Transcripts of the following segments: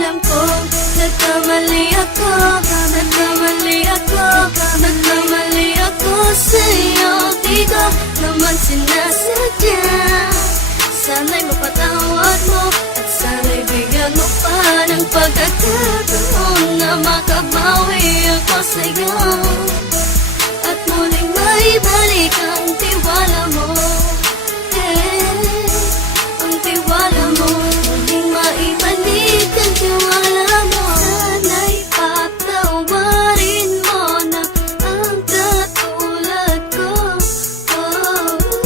Alam ko, nagkamali ako, nagkamali ako, nagkamali ako sa'yo. Di ko naman sinasadya. Sana'y mapatawad mo at sana'y bigyan mo pa ng pagkakataon na makabawi ako sa'yo at muling maibalik ang tiwala mo. Ang tiwala mo, muling maibalik ang tiwala mo. Sana'y patawarin mo na ang katulad ko.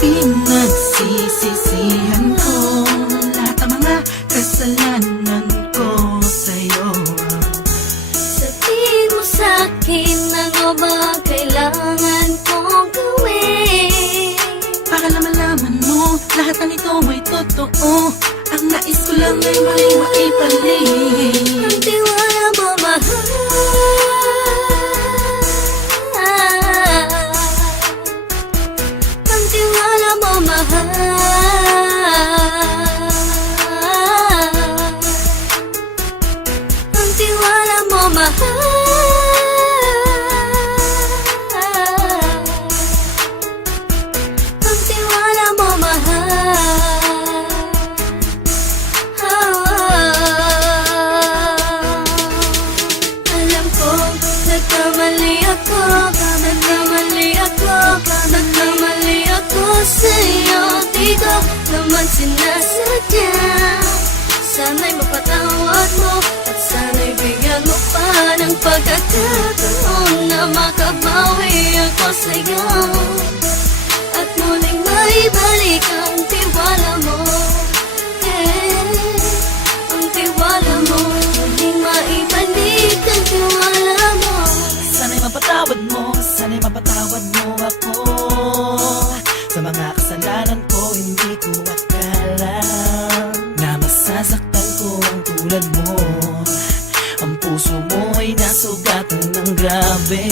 Pinagsisisihan ko lahat ng mga kasalanan ko sa'yo. Sabihin mo sa'kin ano ba kailangan kong gawin Para malaman mo lahat ng ito ay totoo. Ang nais ko lang ay muling maibalik ang tiwala mo, mahal. Ang tiwala mo, mahal. Ang tiwala mo, mahal. Ang tiwala mo, mahal. Alam ko, nagkamali ako, nagkamali ako, nagkamali ako sa'yo. Di ko naman sinasadya. Sana'y mapatawad mo at sana'y bigyan mo pa ng pagkakataon na makabawi ako sa'yo at muling maibalik ang tiwala mo. Ang tiwala mo, muling maibalik ang tiwala mo. Sana'y mapatawad mo, sana'y mapatawad mo ako sa mga kasalanan ko. Hindi ko akala na masasaktan ko ang tulad mo. Ang puso mo ay nasugatan ng grabe,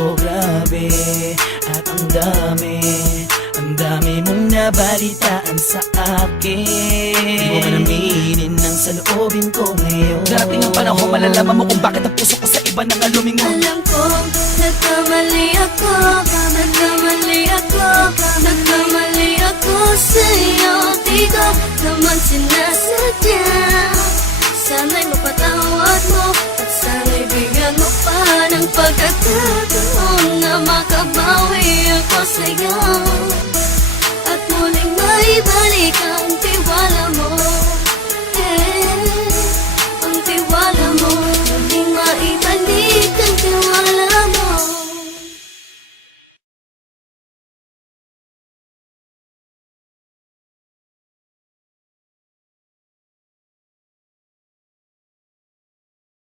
oh grabe. At ang dami mong nabalitaan sa akin. Di mo man aminin ang saloobin ko ngayon. Darating ang panahon, malalaman mo kung bakit ang puso ko sa iba nang lumingon. Alam ko, nagkamali ako, nagkamali ako, nagkamali ako sa'yo. Di ko naman sinasadya. Sana'y mapatawad mo at sana'y bigyan mo pa ng pagkakataon